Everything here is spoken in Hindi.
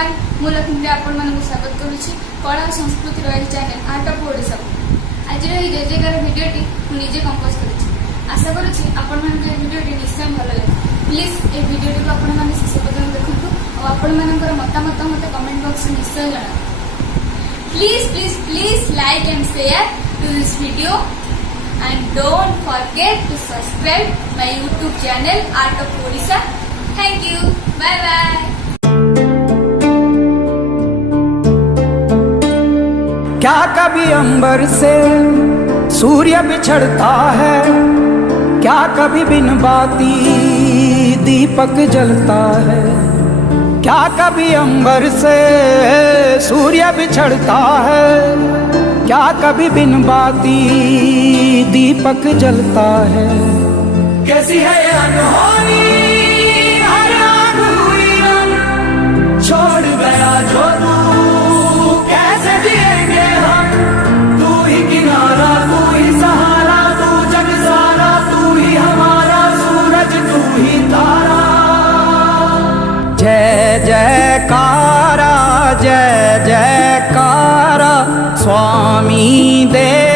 नमस्कार मु लक्ष्मी आपण मानक स्वागत करुच्ची कला और संस्कृति चैनल आर्ट ऑफ ओडिशा। आज जय जयकार भिडियोटी मुझे कंपोज कर आशा करुच्ची आपण मानक भिडियोटी निश्चय भल लगे। प्लीज ये भिडियोटी को आपण मैंने शेष पर्यटन देखूँ और आपण मानकर मतामत मत कमेंट बॉक्स में निश्चय जना। Please please please like and share to this video and don't forget to subscribe my YouTube channel Art of Odisha. Thank you. Bye bye. क्या कभी अंबर से सूर्य बिछड़ता है, क्या कभी बिन बाती दीपक जलता है, क्या कभी अंबर से सूर्य बिछड़ता है, क्या कभी बिन बाती दीपक जलता है। कैसी है ये अनहोनी हर आग हुई रंग छोड़ गया जो तू, कैसे जिएंगे हम, तू ही किनारा तू ही सहारा, तू जग सारा तू ही हमारा सूरज तू ही तारा। जय जयकारा जय जयकारा स्वामी देव